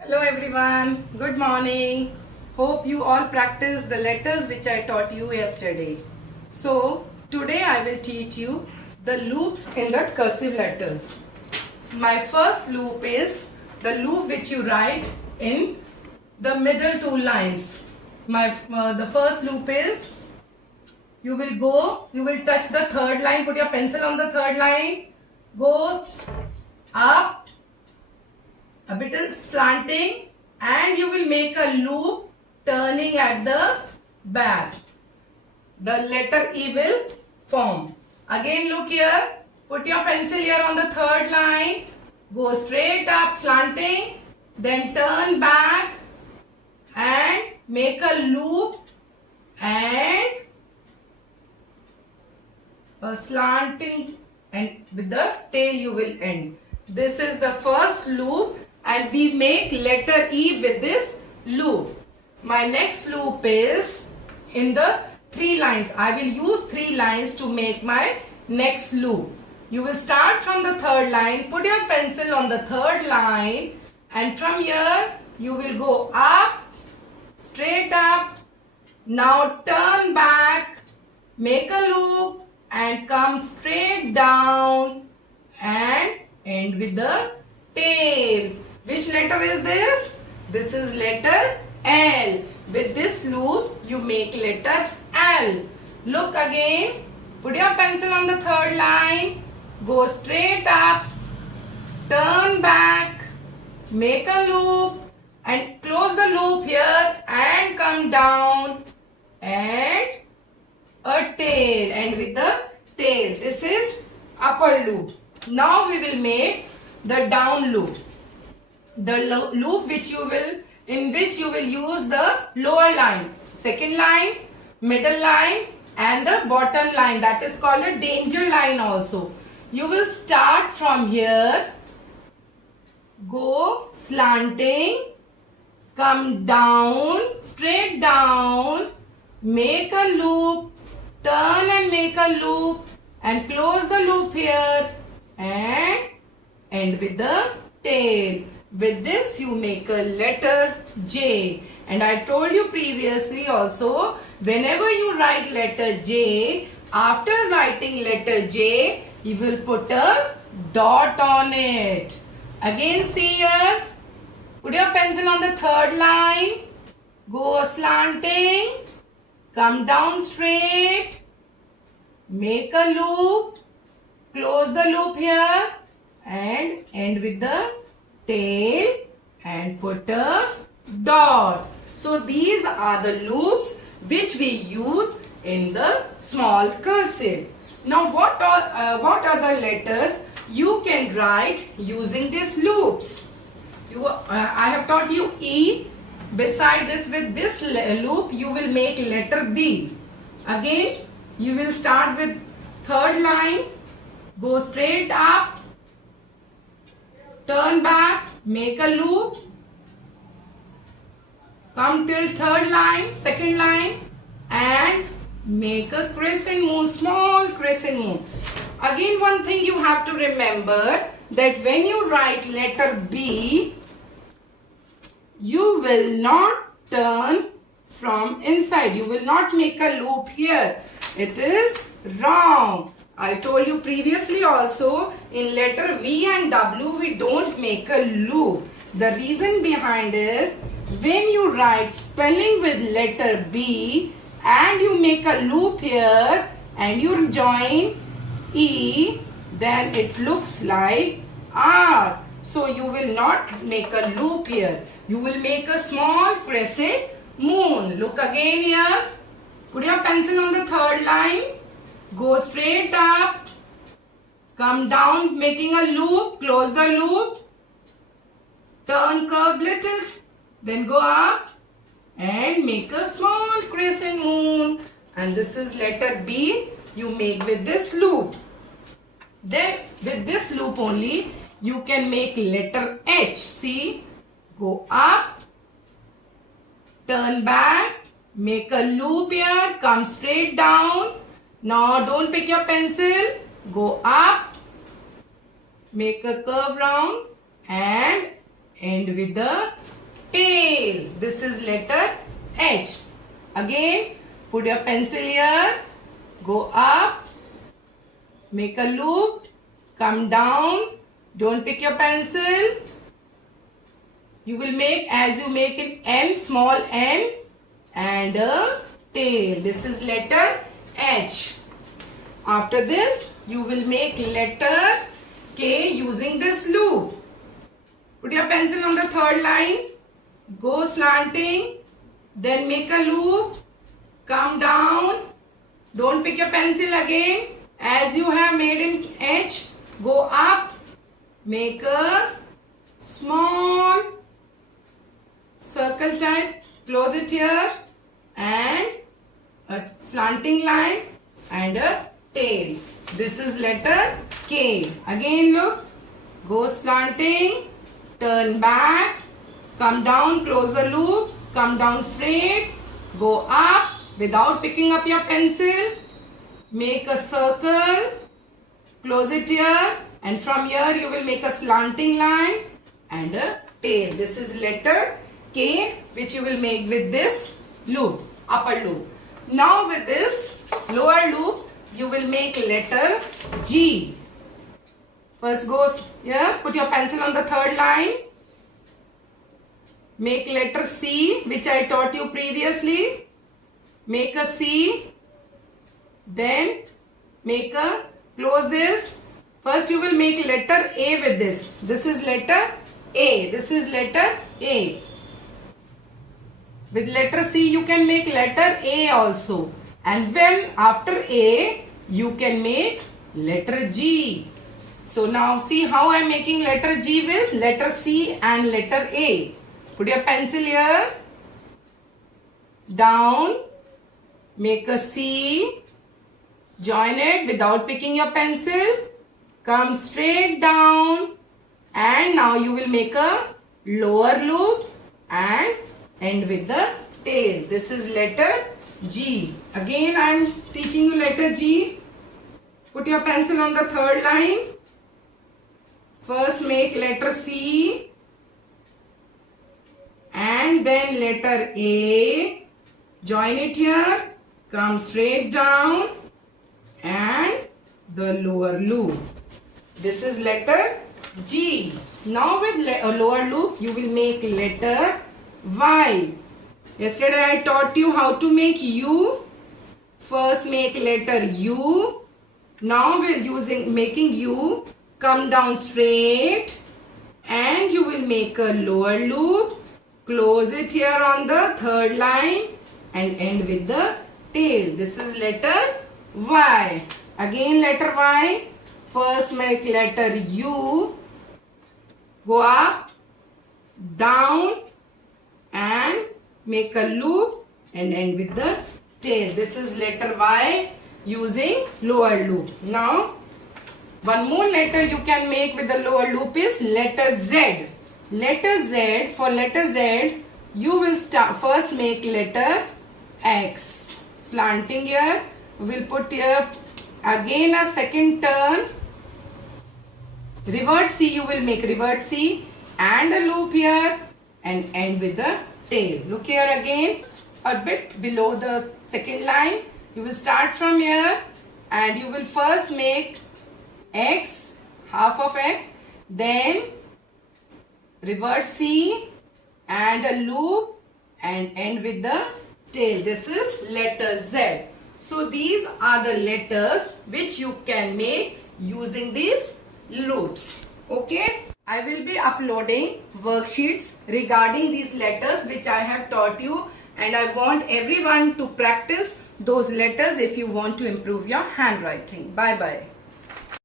Hello everyone, good morning. Hope you all practice the letters which I taught you yesterday. So today I will teach you the loops in the cursive letters. My first loop is the loop which you write in the middle two lines. The first loop is you will touch the third line, put your pencil on the third line, go up a bit slanting, and you will make a loop turning at the back. The letter E will form. Again look here, put your pencil here on the third line, go straight up slanting, then turn back and make a loop and a slanting, and with the tail you will end. This is the first loop and we make letter E with this loop. My next loop is in the three lines. I will use three lines to make my next loop. You will start from the third line, put your pencil on the third line, and from here you will go up, straight up. Now turn back, make a loop and come straight down and end with the tail. Which letter is this? This is letter L. With this loop, you make letter L. Look again. Put your pencil on the third line. Go straight up. Turn back. Make a loop. And close the loop here. And come down. And a tail. And with the tail. This is upper loop. Now we will make the down loop. The loop in which you will use the lower line, second line, middle line and the bottom line, that is called a danger line also. You will start from here, go slanting, come down, straight down, make a loop, turn and make a loop and close the loop here and end with the tail. With this you make a letter J. And I told you previously also, whenever you write letter J, after writing letter J, you will put a dot on it. Again see here, put your pencil on the third line, go slanting, come down straight, make a loop, close the loop here and end with the tail and put a dot. So these are the loops which we use in the small cursive. Now what other letters you can write using these loops? I have taught you E. Beside this, with this loop you will make letter B. Again you will start with third line, go straight up, turn back, make a loop, come till third line, second line and make a crescent moon, small crescent moon. Again one thing you have to remember, that when you write letter B, you will not turn from inside. You will not make a loop here. It is wrong. I told you previously also, in letter V and W we don't make a loop. The reason behind is, when you write spelling with letter B and you make a loop here and you join E, then it looks like R. So you will not make a loop here. You will make a small crescent moon. Look again here. Put your pencil on the third line. Go straight up, come down making a loop, close the loop, turn curve little, then go up and make a small crescent moon. And this is letter B you make with this loop. Then with this loop only you can make letter H. See, go up, turn back, make a loop here, come straight down. Now don't pick your pencil, go up, make a curve round and end with the tail. This is letter H. Again, put your pencil here, go up, make a loop, come down, don't pick your pencil. You will make, as you make an N, small N and a tail. This is letter H. After this, you will make letter K using this loop. Put your pencil on the third line, go slanting, then make a loop, come down, don't pick your pencil again. As you have made in H, go up, make a small circle type, close it here, and a slanting line and a tail. This is letter K. Again look, go slanting, turn back, come down, close the loop, come down straight, go up without picking up your pencil, make a circle, close it here, and from here you will make a slanting line and a tail. This is letter K, which you will make with this loop, upper loop. Now with this lower loop, you will make letter G. First go here, put your pencil on the third line. Make letter C, which I taught you previously. Make a C. Then make a, close this. First you will make letter A with this. This is letter A. This is letter A. With letter C you can make letter A also. And when after A you can make letter G. So now see how I am making letter G with letter C and letter A. Put your pencil here. Down. Make a C. Join it without picking your pencil. Come straight down. And now you will make a lower loop and end with the tail. This is letter G. Again I am teaching you letter G. Put your pencil on the third line. First make letter C and then letter A. Join it here. Come straight down and the lower loop. This is letter G. Now with a lower loop you will make letter Y. Yesterday I taught you how to make U. First make letter U. Now we're making U. Come down straight and you will make a lower loop. Close it here on the third line and end with the tail. This is letter Y. Again letter Y. First make letter U. Go up, down and make a loop and end with the tail. This is letter Y using lower loop. Now one more letter you can make with the lower loop is letter Z. Letter Z, for letter Z you will first make letter X. Slanting here, we'll put here again a second turn. Reverse C you will make reverse C and a loop here and end with the tail. Look here again, a bit below the second line. You will start from here and you will first make X, half of X, then reverse C and a loop and end with the tail. This is letter Z. So these are the letters which you can make using these loops. Okay, I will be uploading worksheets regarding these letters which I have taught you, and I want everyone to practice those letters if you want to improve your handwriting. Bye bye.